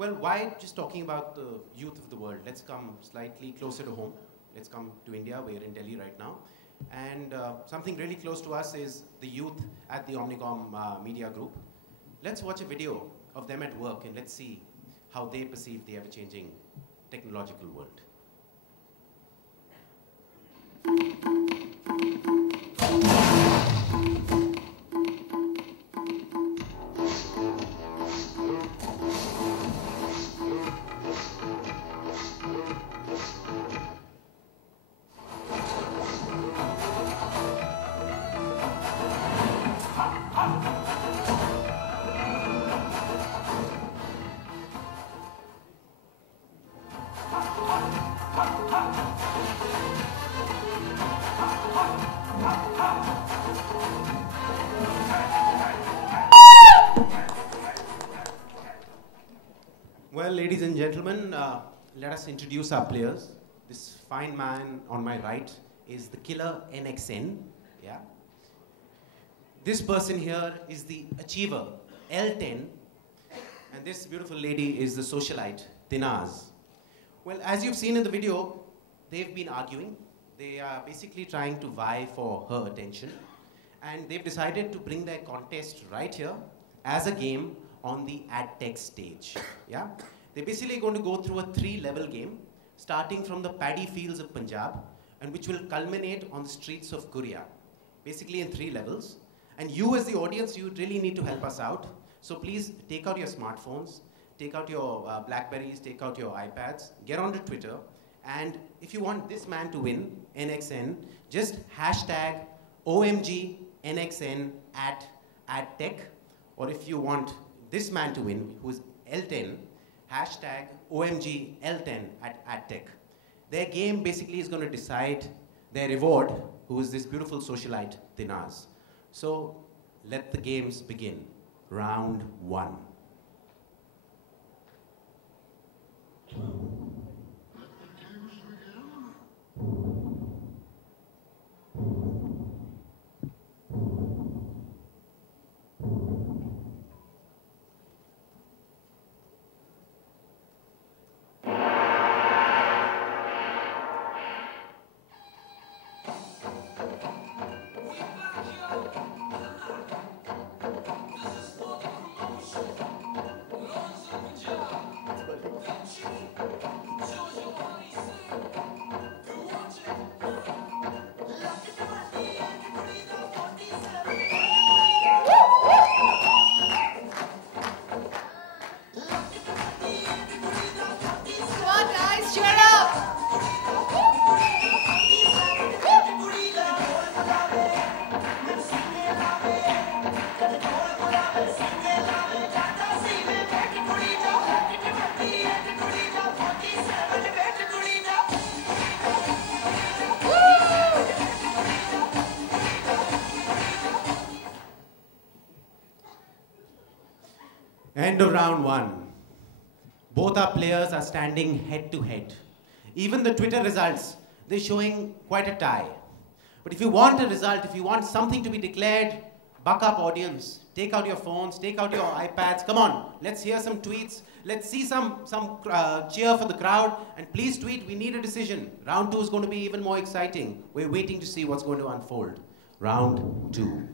Well, why just talking about the youth of the world? Let's come slightly closer to home. Let's come to India. We're in Delhi right now. And something really close to us is the youth at the Omnicom Media Group. Let's watch a video of them at work and let's see how they perceive the ever-changing technological world. Well, ladies and gentlemen, let us introduce our players. This fine man on my right is the killer NXN. Yeah. This person here is the achiever, L10. And this beautiful lady is the socialite, Dinaz. Well, as you've seen in the video, they've been arguing. They are basically trying to vie for her attention. And they've decided to bring their contest right here as a game on the AdTech stage. Yeah? They're basically going to go through a 3-level game, starting from the paddy fields of Punjab, and which will culminate on the streets of Korea. Basically in 3 levels. And you as the audience, you really need to help us out. So please take out your smartphones, take out your Blackberries, take out your iPads, get onto Twitter, and if you want this man to win, NXN, just hashtag OMG NXN at AdTech, or if you want this man to win, who's L10, hashtag OMG L10 at AdTech. Their game basically is going to decide their reward, who is this beautiful socialite, Dinaz. So let the games begin. Round 1. End of round 1. Both our players are standing head to head. Even the Twitter results, they're showing quite a tie. But if you want a result, if you want something to be declared, buck up audience. Take out your phones, take out your iPads. Come on, let's hear some tweets. Let's see some cheer for the crowd. And please tweet, we need a decision. Round 2 is going to be even more exciting. We're waiting to see what's going to unfold. Round 2.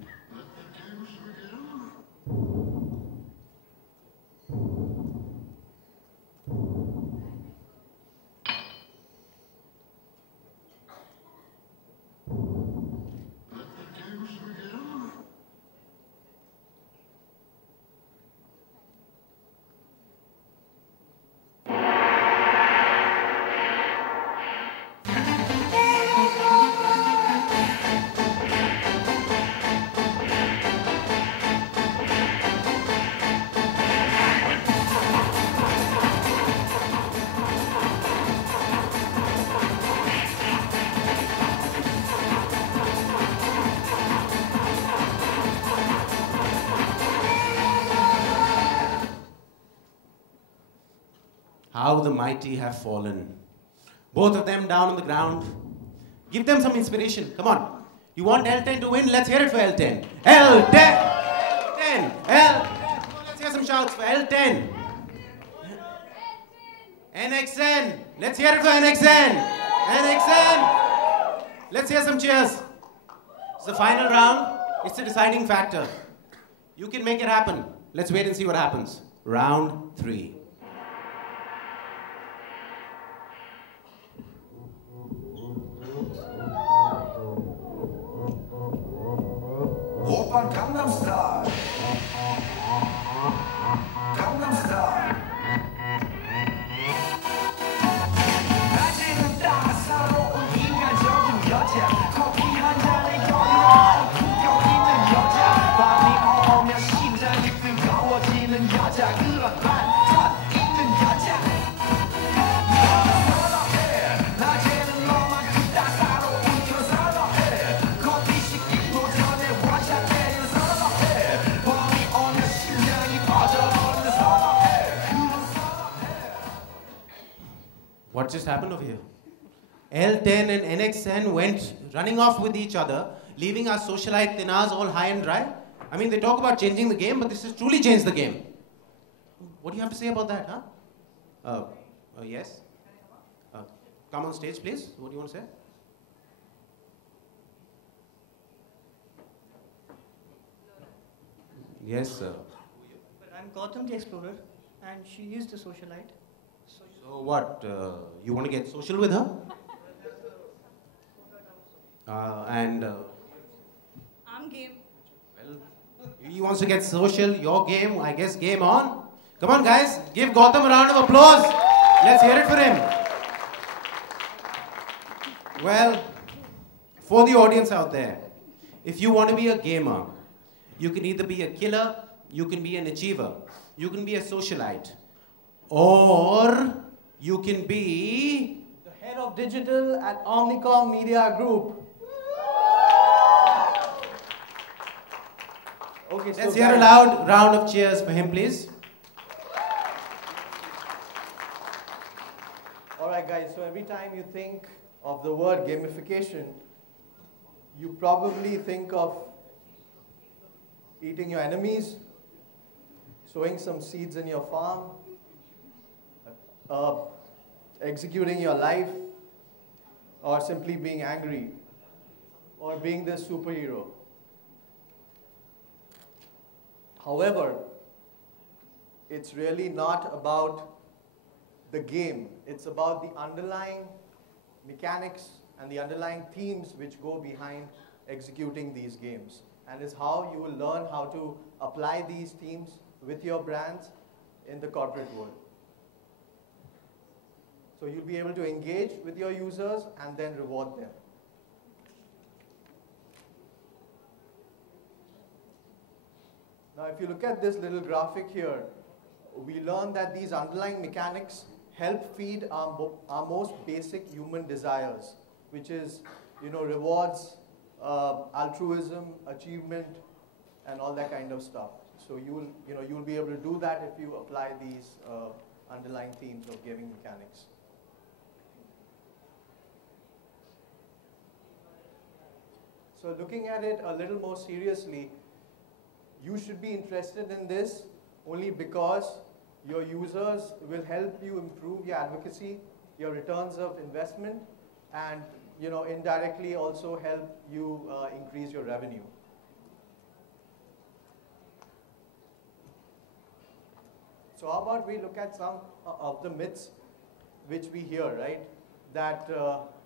How the mighty have fallen. Both of them down on the ground. Give them some inspiration. Come on. You want L10 to win? Let's hear it for L10. L10! L10! L10! Let's hear some shouts for L10. NXN. Let's hear it for NXN. NXN. Let's hear some cheers. It's the final round. It's the deciding factor. You can make it happen. Let's wait and see what happens. Round 3. Oppa Gangnam Style. Gangnam Style. 낮에는 따사로운 인간적인 여자. 커피 한 잔에 여유로운 품격 있는 여자. 밤이 오면 심장이 뜨거워지는 여자. 그런 반전 있는 여자. 너를 선호해. 낮에는 너만큼 따사로운 그 선호해. 커피 시키고 전에 원샷 때리는 선호해. 밤이 오면 심장이 꺼져버리는 선호해. 그런 선호해. What just happened over here? L10 and NXN went running off with each other, leaving our socialite Tinaz all high and dry. I mean, they talk about changing the game, but this has truly changed the game. What do you have to say about that, huh? Yes? Come on stage, please. What do you want to say? Yes, sir. Well, I'm Gautam the Explorer, and she is the socialite. So what? You want to get social with her? I'm game. Well, he wants to get social. Your game, I guess, game on. Come on, guys. Give Gautam a round of applause. Let's hear it for him. Well, for the audience out there, if you want to be a gamer, you can either be a killer, you can be an achiever, you can be a socialite, or you can be the head of digital at Omnicom Media Group. Okay, Let's hear a loud round of cheers for him, please. Alright guys, so every time you think of the word gamification, you probably think of eating your enemies, sowing some seeds in your farm, executing your life, or simply being angry, or being this superhero. However, it's really not about the game. It's about the underlying mechanics and the underlying themes which go behind executing these games. And is how you will learn how to apply these themes with your brands in the corporate world. So you'll be able to engage with your users and then reward them. Now, if you look at this little graphic here, we learn that these underlying mechanics help feed our most basic human desires, which is, rewards, altruism, achievement, and all that kind of stuff. So you'll be able to do that if you apply these underlying themes of gaming mechanics. So looking at it a little more seriously, you should be interested in this only because your users will help you improve your advocacy, your returns of investment, and indirectly also help you increase your revenue. So how about we look at some of the myths which we hear, right? That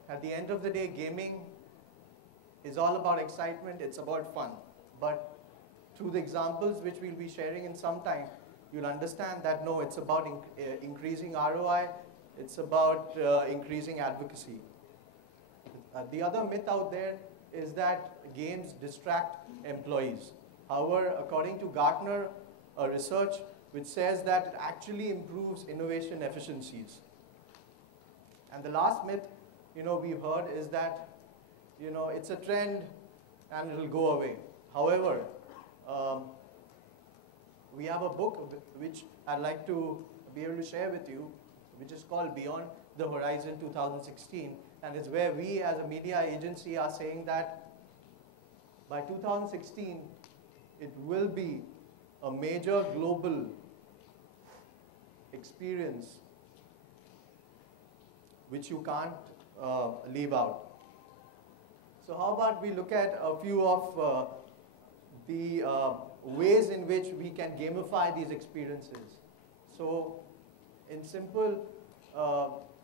at the end of the day, gaming is all about excitement, it's about fun. But through the examples which we'll be sharing in some time, you'll understand that no, it's about increasing ROI, it's about increasing advocacy. The other myth out there is that games distract employees. However, according to Gartner, a research which says that it actually improves innovation efficiencies. And the last myth, we've heard is that, it's a trend and it'll go away. However, we have a book which I'd like to be able to share with you, which is called Beyond the Horizon 2016. And it's where we as a media agency are saying that by 2016, it will be a major global experience which you can't leave out. So how about we look at a few of the ways in which we can gamify these experiences. So in simple,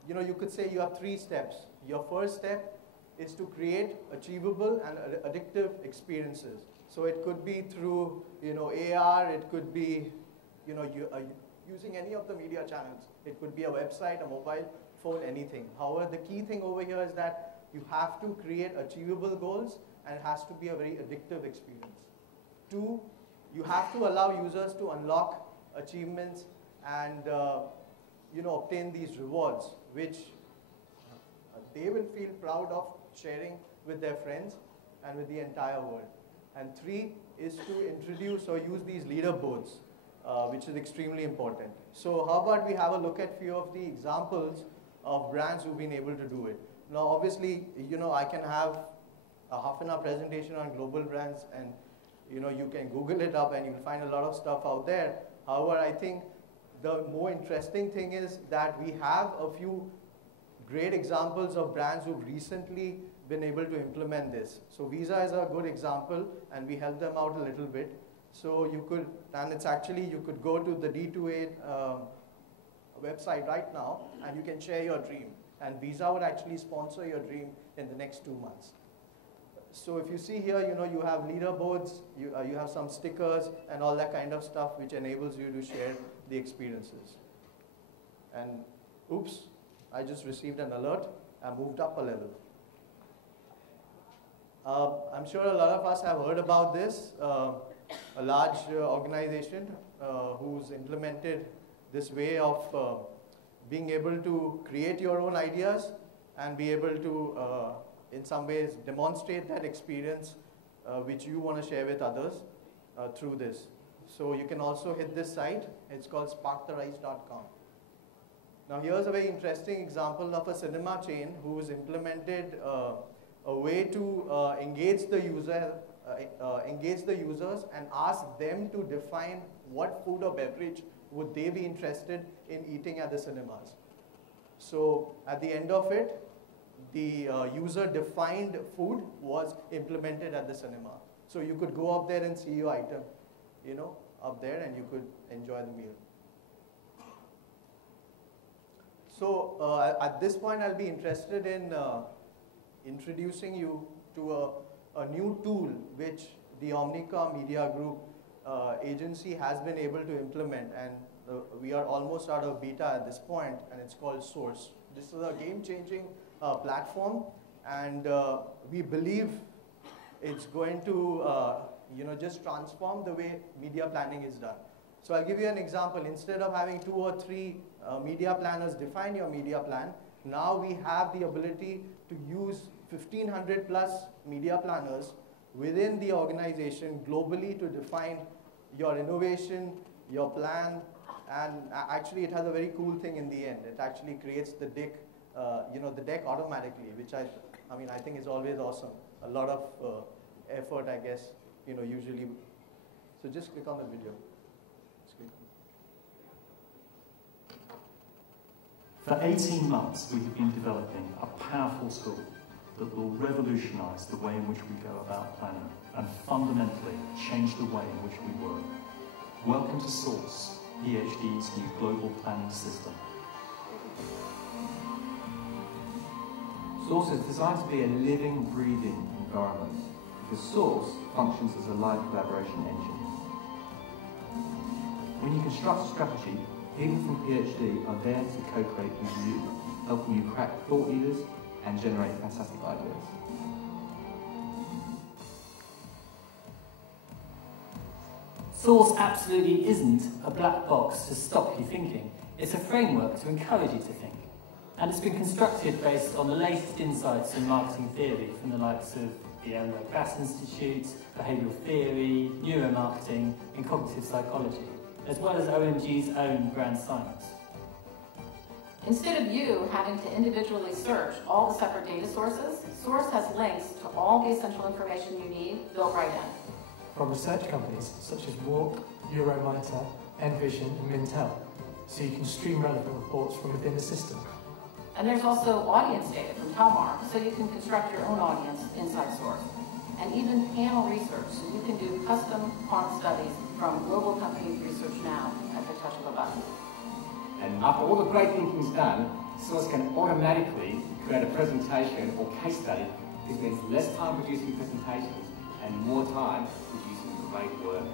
you could say you have 3 steps. Your first step is to create achievable and addictive experiences. So it could be through AR, it could be using any of the media channels. It could be a website, a mobile phone, anything. However, the key thing over here is that you have to create achievable goals, and it has to be a very addictive experience. 2, you have to allow users to unlock achievements and obtain these rewards, which they will feel proud of sharing with their friends and with the entire world. And 3 is to introduce or use these leaderboards, which is extremely important. So how about we have a look at few of the examples of brands who've been able to do it. Now obviously, I can have a half-an-hour presentation on global brands, and you can Google it up and you'll find a lot of stuff out there. However, I think the more interesting thing is that we have a few great examples of brands who've recently been able to implement this. So Visa is a good example, and we helped them out a little bit. So you could, and it's actually, you could go to the D2A website right now, and you can share your dream. And Visa would actually sponsor your dream in the next 2 months. So if you see here, you have leaderboards, you have some stickers and all that kind of stuff, which enables you to share the experiences. And oops, I just received an alert. I moved up a level. I'm sure a lot of us have heard about this. A large organization who's implemented this way of being able to create your own ideas and be able to, in some ways, demonstrate that experience which you want to share with others through this. So you can also hit this site. It's called sparktherise.com. Now here's a very interesting example of a cinema chain who's implemented a way to engage the user, engage the users and ask them to define what food or beverage would they be interested in eating at the cinemas. So at the end of it, the user-defined food was implemented at the cinema. So you could go up there and see your item, up there, and you could enjoy the meal. So at this point, I'll be interested in introducing you to a new tool which the Omnicom Media Group agency has been able to implement, and we are almost out of beta at this point, and it's called Source. This is a game-changing platform, and we believe it's going to just transform the way media planning is done. So I'll give you an example. Instead of having 2 or 3 media planners define your media plan, now we have the ability to use 1,500 plus media planners within the organization globally to define your innovation, your plan, and actually it has a very cool thing in the end. It actually creates the deck, the deck automatically, which I think is always awesome. A lot of effort, I guess, usually. So just click on the video. For 18 months, we have been developing a powerful tool that will revolutionize the way in which we go about planning and fundamentally change the way in which we work. Welcome to Source, PhD's new global planning system. Source is designed to be a living, breathing environment because Source functions as a live collaboration engine. When you construct a strategy, people from PhD are there to co-create with you, helping you crack thought leaders and generate fantastic ideas. Source absolutely isn't a black box to stop you thinking. It's a framework to encourage you to think. And it's been constructed based on the latest insights in marketing theory from the likes of the Elmore Grass Institute, behavioural theory, neuromarketing, and cognitive psychology, as well as OMG's own brand science. Instead of you having to individually search all the separate data sources, Source has links to all the essential information you need built right in. From research companies such as Walk, Euromonitor, Envision and Mintel, so you can stream relevant reports from within the system. And there's also audience data from Telmar, so you can construct your own audience inside Source. And even panel research, so you can do custom quant studies from global companies research now at the touch of a button. And after all the great thinking's done, Source can automatically create a presentation or case study. This means less time producing presentations and more time producing great work.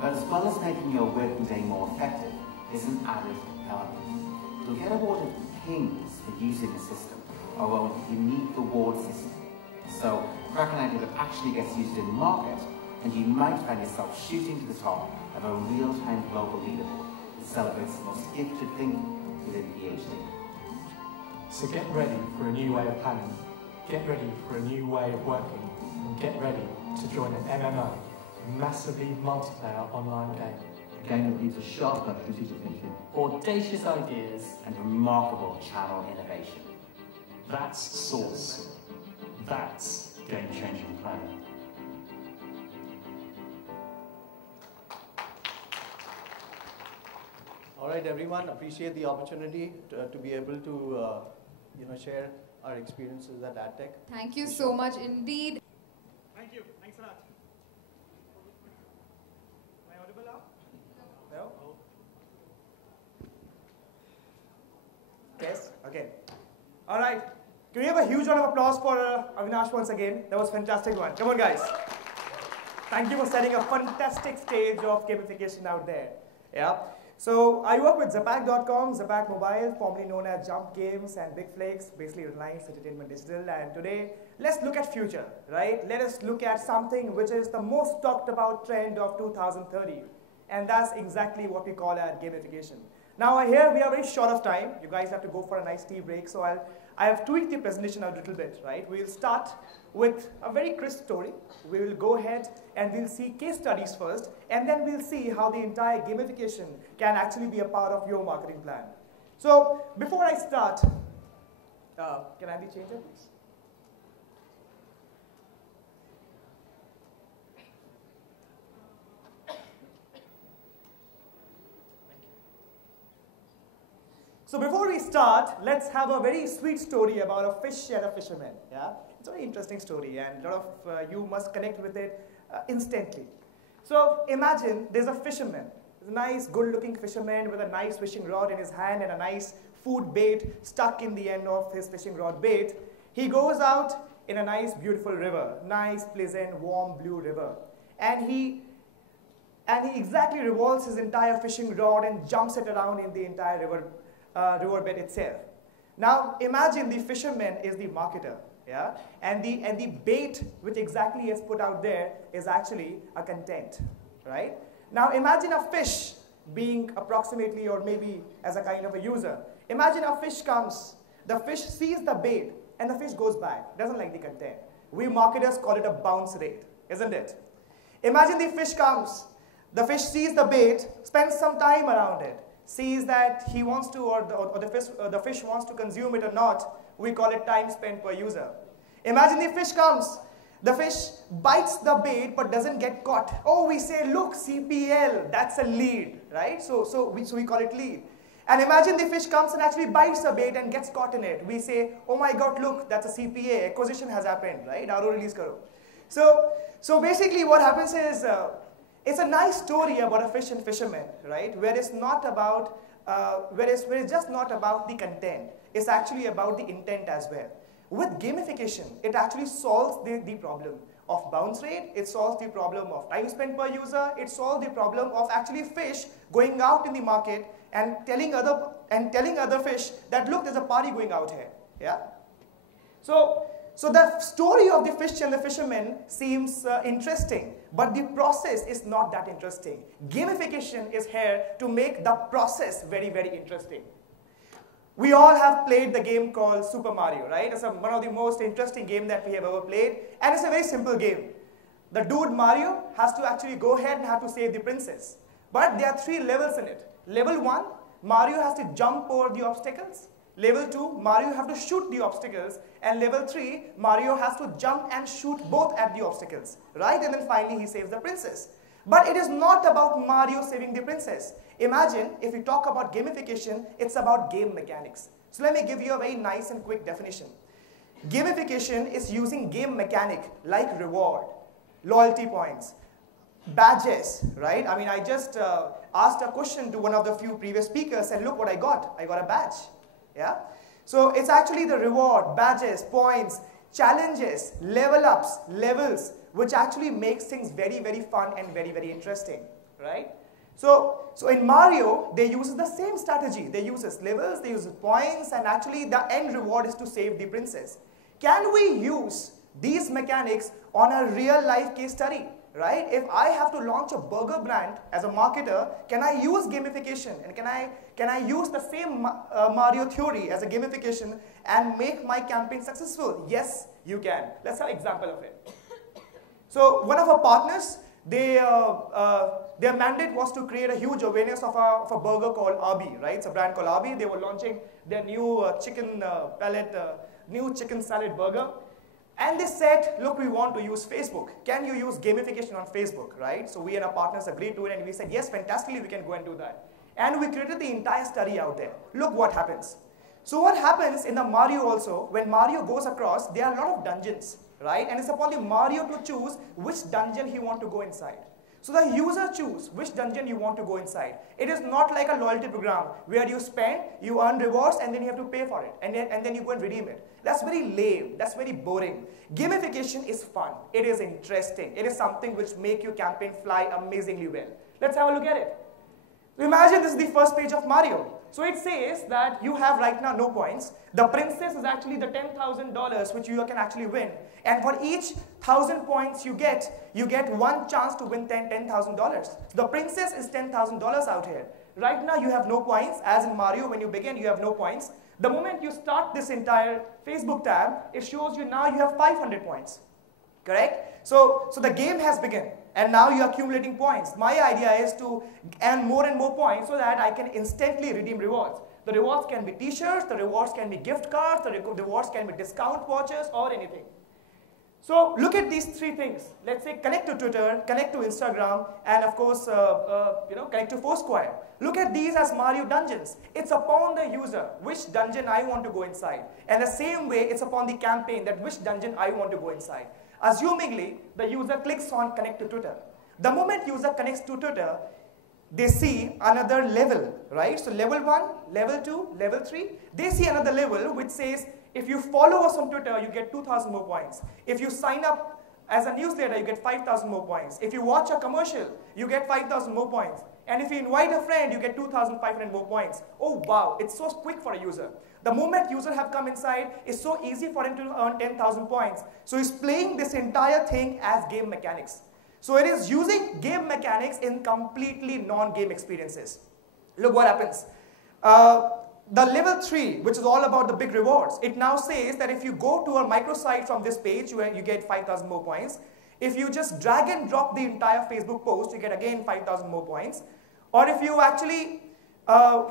But as well as making your working day more effective, there's an added element. You'll get awarded pings for using the system, our own unique reward system. So, crack an idea that actually gets used in the market, and you might find yourself shooting to the top of a real-time global leaderboard that celebrates the most gifted thinking within PhD. So get ready for a new way of planning, get ready for a new way of working, and get ready to join an MMO, a massively multiplayer online game. A game that needs a sharper strategic thinking, audacious ideas, and remarkable channel innovation. That's Source. That's game-changing planning. All right, everyone, appreciate the opportunity to be able to share our experiences at AdTech. Thank you so much indeed. Thank you. Thanks a lot. Am I audible now? No? Yes? Okay. All right. Can we have a huge round of applause for Avinash once again? That was a fantastic one. Come on, guys. Thank you for setting a fantastic stage of gamification out there. Yeah. So I work with Zapak.com, Zapak Mobile, formerly known as Jump Games and Big Flakes, basically Reliance Entertainment Digital. And today, let's look at future, right? Let us look at something which is the most talked about trend of 2030. And that's exactly what we call as gamification. Now here we are very short of time. You guys have to go for a nice tea break. So I have tweaked the presentation a little bit, right? We'll start with a very crisp story. We will go ahead and we'll see case studies first, and then we'll see how the entire gamification can actually be a part of your marketing plan. So before I start, can I be changed, please? So before we start, let's have a very sweet story about a fish and a fisherman. Yeah, it's a very interesting story, and a lot of you must connect with it instantly. So imagine there's a fisherman, a nice, good-looking fisherman with a nice fishing rod in his hand and a nice food bait stuck in the end of his fishing rod bait. He goes out in a nice, beautiful river, nice, pleasant, warm blue river, and he exactly revolves his entire fishing rod and jumps it around in the entire riverbed itself. Now imagine the fisherman is the marketer, yeah, and the bait which exactly is put out there is actually a content, right? Now imagine a fish being approximately or maybe as a kind of a user. Imagine a fish comes, the fish sees the bait and the fish goes back, doesn't like the content. We marketers call it a bounce rate, isn't it? Imagine the fish comes, the fish sees the bait, spends some time around it, sees that he wants to or the fish wants to consume it or not. We call it time spent per user. Imagine the fish comes, the fish bites the bait but doesn't get caught. Oh, we say, look, CPL, that's a lead, right? So we call it lead. And imagine the fish comes and actually bites the bait and gets caught in it. We say, oh my God, look, that's a CPA, acquisition has happened, right? Aaro release karo. So basically what happens is, it's a nice story about a fish and fisherman, right? Where it's not about, where it's just not about the content. It's actually about the intent as well. With gamification, it actually solves the problem of bounce rate. It solves the problem of time spent per user. It solves the problem of actually fish going out in the market and telling other fish that look, there's a party going out here. Yeah. So the story of the fish and the fisherman seems interesting, but the process is not that interesting. Gamification is here to make the process very, very interesting. We all have played the game called Super Mario, right? It's one of the most interesting games that we have ever played, and it's a very simple game. The dude Mario has to actually go ahead and have to save the princess. But there are 3 levels in it. Level 1, Mario has to jump over the obstacles. Level 2, Mario has to shoot the obstacles. And level 3, Mario has to jump and shoot both at the obstacles, right? And then finally he saves the princess. But it is not about Mario saving the princess. Imagine if we talk about gamification, it's about game mechanics. So let me give you a very nice and quick definition. Gamification is using game mechanic like reward, loyalty points, badges, right? I mean, I just asked a question to one of the few previous speakers and look what I got. I got a badge, yeah? So it's actually the reward, badges, points, challenges, level ups, levels, which actually makes things very, very fun and very, very interesting, right? So in Mario, they use the same strategy. They use levels, they use points, and actually the end reward is to save the princess. Can we use these mechanics on a real life case study, right? If I have to launch a burger brand as a marketer, can I use gamification? And can I use the same Mario theory as a gamification and make my campaign successful? Yes, you can. Let's have an example of it. So one of our partners, their mandate was to create a huge awareness of a burger called Arby, right? It's a brand called Arby. They were launching their new new chicken salad burger. And they said, look, we want to use Facebook. Can you use gamification on Facebook, right? So we and our partners agreed to it, and we said, yes, fantastically, we can go and do that. And we created the entire study out there. Look what happens. So what happens in the Mario also, when Mario goes across, there are a lot of dungeons, right? And it's upon the Mario to choose which dungeon he wants to go inside. So the user choose which dungeon you want to go inside. It is not like a loyalty program where you spend, you earn rewards, and then you have to pay for it, and then you go and redeem it. That's very lame. That's very boring. Gamification is fun. It is interesting. It is something which makes your campaign fly amazingly well. Let's have a look at it. Imagine this is the first page of Mario. So it says that you have right now no points. The princess is actually the $10,000 which you can actually win. And for each 1,000 points you get one chance to win $10,000. So the princess is $10,000 out here. Right now you have no points. As in Mario, when you begin, you have no points. The moment you start this entire Facebook tab, it shows you now you have 500 points. Correct? So the game has begun. And now you're accumulating points. My idea is to earn more and more points so that I can instantly redeem rewards. The rewards can be t-shirts, the rewards can be gift cards, the rewards can be discount vouchers or anything. So look at these three things. Let's say connect to Twitter, connect to Instagram, and of course, connect to Foursquare. Look at these as Mario dungeons. It's upon the user which dungeon I want to go inside. And the same way, it's upon the campaign that which dungeon I want to go inside. Assumingly, the user clicks on connect to Twitter. The moment user connects to Twitter, they see another level, right? So level 1, level 2, level 3. They see another level which says, if you follow us on Twitter, you get 2,000 more points. If you sign up as a newsletter, you get 5,000 more points. If you watch a commercial, you get 5,000 more points. And if you invite a friend, you get 2,500 more points. Oh wow, it's so quick for a user. The moment user have come inside, it's so easy for him to earn 10,000 points. So he's playing this entire thing as game mechanics. So it is using game mechanics in completely non-game experiences. Look what happens. The level 3, which is all about the big rewards, it now says that if you go to a microsite from this page, you get 5,000 more points. If you just drag and drop the entire Facebook post, you get again 5,000 more points. Or if you actually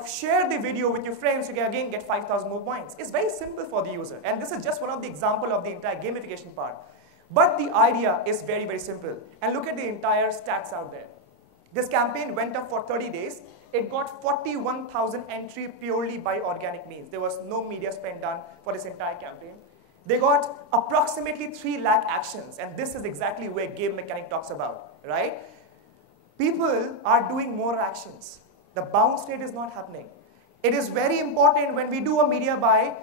share the video with your friends, you can again get 5,000 more points. It's very simple for the user. And this is just one of the examples of the entire gamification part. But the idea is very, very simple. And look at the entire stats out there. This campaign went up for 30 days. It got 41,000 entry purely by organic means. There was no media spend done for this entire campaign. They got approximately 3 lakh actions. And this is exactly where game mechanic talks about, right? People are doing more actions. The bounce rate is not happening. It is very important when we do a media buy,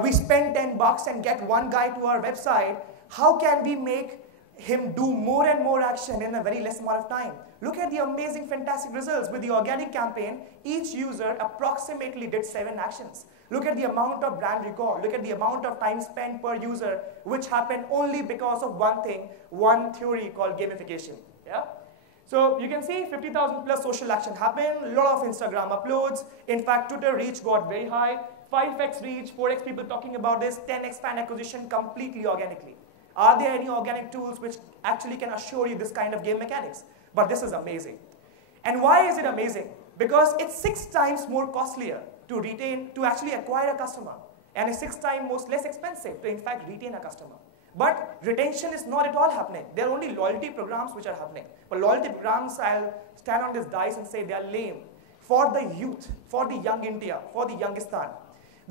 we spend $10 and get one guy to our website. How can we make him do more and more action in a very less amount of time? Look at the amazing, fantastic results. With the organic campaign, each user approximately did 7 actions. Look at the amount of brand recall. Look at the amount of time spent per user, which happened only because of one thing, one theory called gamification. Yeah? So you can see 50,000 plus social action happened, a lot of Instagram uploads. In fact, Twitter reach got very high, 5x reach, 4x people talking about this, 10x fan acquisition completely organically. Are there any organic tools which actually can assure you this kind of game mechanics? But this is amazing. And why is it amazing? Because it's 6 times more costlier to actually acquire a customer. And it's 6 times less expensive to in fact retain a customer. But retention is not at all happening. There are only loyalty programs which are happening. But loyalty programs, I'll stand on this dice and say they are lame. For the youth, for the young India, for the Youngistan.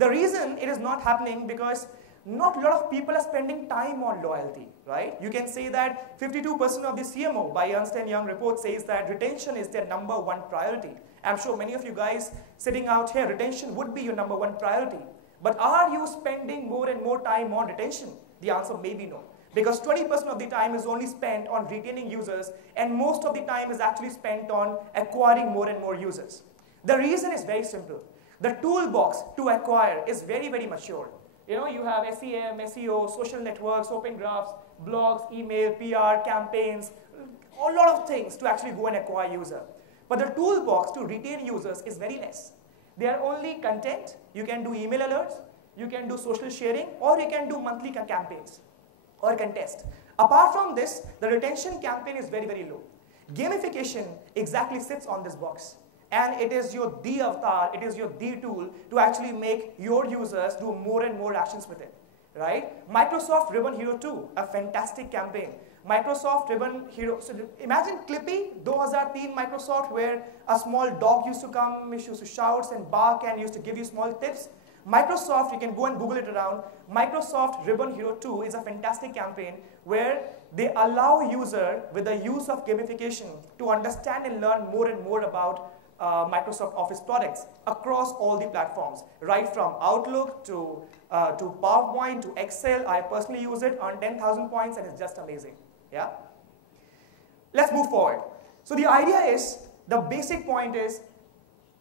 The reason it is not happening because not a lot of people are spending time on loyalty, right? You can say that 52% of the CMO by Ernst & Young report says that retention is their #1 priority. I'm sure many of you guys sitting out here, retention would be your #1 priority. But are you spending more and more time on retention? The answer may be no. Because 20% of the time is only spent on retaining users, and most of the time is actually spent on acquiring more and more users. The reason is very simple. The toolbox to acquire is very, very mature. You know, you have SEM, SEO, social networks, open graphs, blogs, email, PR, campaigns, a lot of things to actually go and acquire user. But the toolbox to retain users is very less. They are only content. You can do email alerts, you can do social sharing, or you can do monthly campaigns or contest. Apart from this, the retention campaign is very, very low. Gamification exactly sits on this box. And it is your the avatar, it is your the tool to actually make your users do more and more actions with it, right? Microsoft Ribbon Hero 2, a fantastic campaign. Microsoft Ribbon Hero, so imagine Clippy, 2003 Microsoft, where a small dog used to come, used to shout and bark and used to give you small tips. Microsoft, you can go and Google it around, Microsoft Ribbon Hero 2 is a fantastic campaign where they allow user with the use of gamification to understand and learn more and more about Microsoft Office products across all the platforms, right from Outlook to PowerPoint to Excel. I personally use it, earned 10,000 points, and it's just amazing. Yeah. Let's move forward. So the idea is, the basic point is,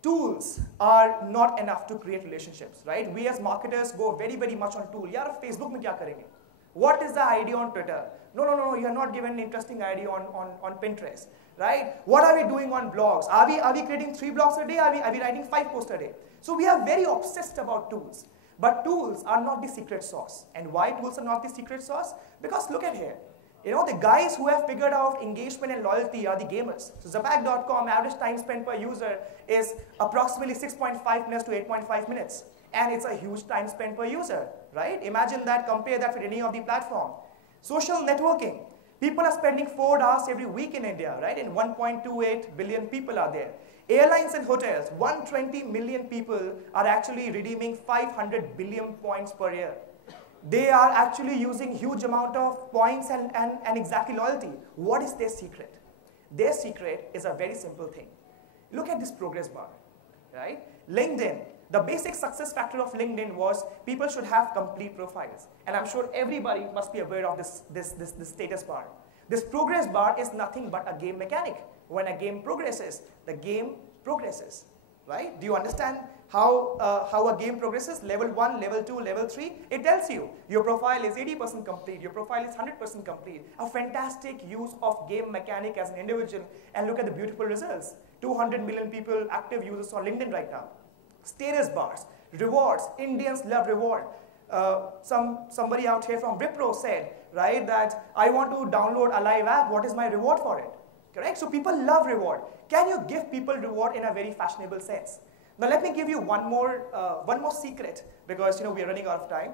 tools are not enough to create relationships, right? We as marketers go very, very much on tool. Yaar, Facebook mein kya karenge? What is the idea on Twitter? No, you are not given an interesting idea on Pinterest, right? What are we doing on blogs? Are we creating 3 blogs a day? Are we writing 5 posts a day? So we are very obsessed about tools. But tools are not the secret sauce. And why tools are not the secret sauce? Because look at here. You know, the guys who have figured out engagement and loyalty are the gamers. So Zapak.com average time spent per user is approximately 6.5 minutes to 8.5 minutes. And it's a huge time spent per user, right? Imagine that, compare that with any of the platform. Social networking. People are spending 4 hours every week in India, right? And 1.28 billion people are there. Airlines and hotels, 120 million people are actually redeeming 500 billion points per year. They are actually using huge amount of points and exactly loyalty. What is their secret? Their secret is a very simple thing. Look at this progress bar, right? LinkedIn. The basic success factor of LinkedIn was people should have complete profiles. And I'm sure everybody must be aware of this status bar. This progress bar is nothing but a game mechanic. When a game progresses, the game progresses, right? Do you understand how a game progresses? Level 1, level 2, level 3, it tells you your profile is 80% complete, your profile is 100% complete. A fantastic use of game mechanic as an individual, and look at the beautiful results. 200 million people active users on LinkedIn right now. Status bars, rewards, Indians love reward. Somebody out here from Wipro said, right, that I want to download a live app, what is my reward for it? Correct? So people love reward. Can you give people reward in a very fashionable sense? Now let me give you one more secret, because we are running out of time.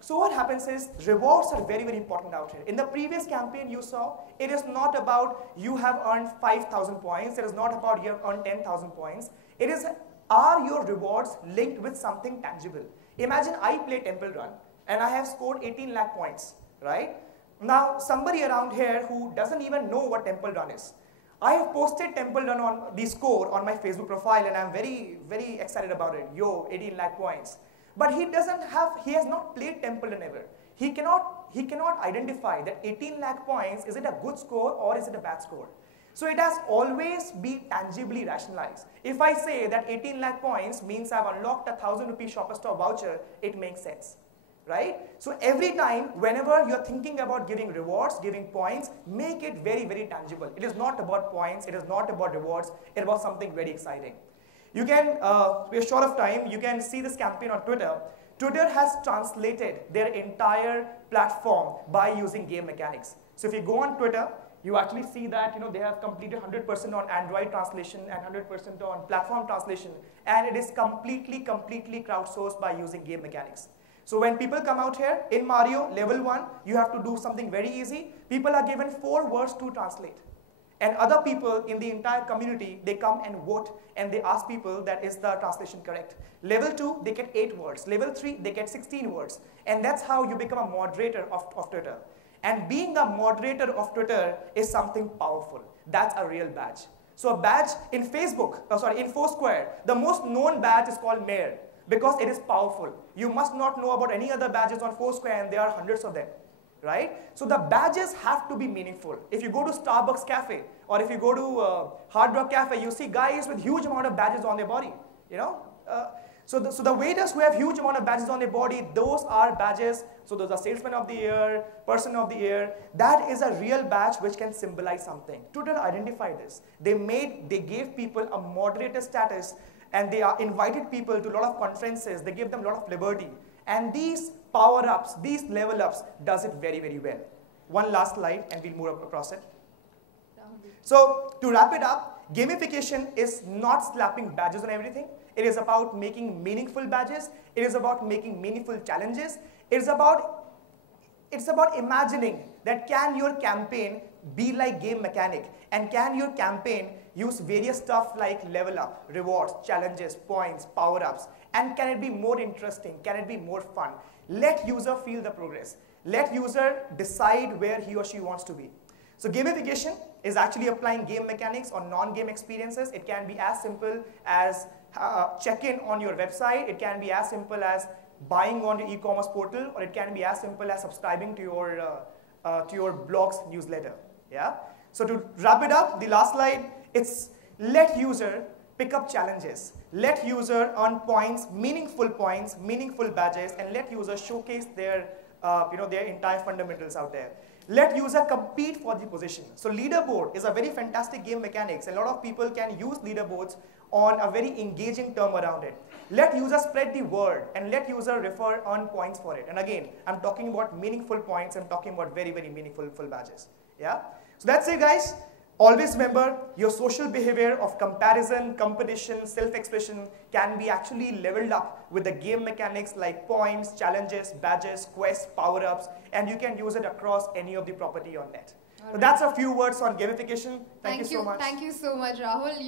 So what happens is, rewards are very, very important out here. In the previous campaign you saw, it is not about you have earned 5,000 points. It is not about you have earned 10,000 points. It is, are your rewards linked with something tangible? Imagine I play Temple Run and I have scored 18 lakh points, right? Now somebody around here who doesn't even know what Temple Run is. I have posted Temple Run on the score on my Facebook profile, and I'm very, very excited about it. Yo, 18 lakh points. But he has not played Temple Run ever. He cannot identify that 18 lakh points, is it a good score or is it a bad score? So it has always been tangibly rationalized. If I say that 18 lakh points means I've unlocked a 1,000 rupee Shopper Store voucher, it makes sense, right? So every time, whenever you're thinking about giving rewards, giving points, make it very, very tangible. It is not about points, it is not about rewards, it's about something very exciting. You can, we're short of time, you can see this campaign on Twitter. Twitter has translated their entire platform by using game mechanics. So if you go on Twitter, you actually see that they have completed 100% on Android translation and 100% on platform translation, and it is completely crowdsourced by using game mechanics. So when people come out here, in Mario, level 1, you have to do something very easy. People are given 4 words to translate. And other people in the entire community, they come and vote and they ask people that is the translation correct. Level 2, they get 8 words. Level 3, they get 16 words. And that's how you become a moderator of Twitter. And being a moderator of Twitter is something powerful. That's a real badge. So a badge in in Foursquare, the most known badge is called Mayor because it is powerful. You must not know about any other badges on Foursquare, and there are hundreds of them, right? So the badges have to be meaningful. If you go to Starbucks Cafe or if you go to Hard Rock Cafe, you see guys with huge amount of badges on their body, you know? So the waiters who have huge amount of badges on their body, those are badges. So those are salesman of the year, person of the year. That is a real badge which can symbolize something. Twitter identified this. They gave people a moderator status, and they invited people to a lot of conferences. They gave them a lot of liberty. And these power-ups, these level-ups does it very, very well. One last slide and we'll move across it. So to wrap it up, gamification is not slapping badges on everything. It is about making meaningful badges. It is about making meaningful challenges. It's about imagining that can your campaign be like game mechanic, and can your campaign use various stuff like level up, rewards, challenges, points, power-ups, and can it be more interesting? Can it be more fun? Let user feel the progress. Let user decide where he or she wants to be. So gamification is actually applying game mechanics on non-game experiences. It can be as simple as check-in on your website. It can be as simple as buying on your e-commerce portal, or it can be as simple as subscribing to your blog's newsletter. Yeah. So to wrap it up, the last slide, it's let user pick up challenges, let user earn points, meaningful badges, and let user showcase their their entire fundamentals out there. Let user compete for the position. So leaderboard is a very fantastic game mechanics. A lot of people can use leaderboards on a very engaging term around it. Let user spread the word and let user earn points for it. And again, I'm talking about meaningful points. I'm talking about very, very meaningful badges. Yeah. So that's it, guys. Always remember, your social behavior of comparison, competition, self-expression can be actually leveled up with the game mechanics like points, challenges, badges, quests, power-ups, and you can use it across any of the property on net. So that's a few words on gamification. Thank you so much. Thank you so much, Rahul.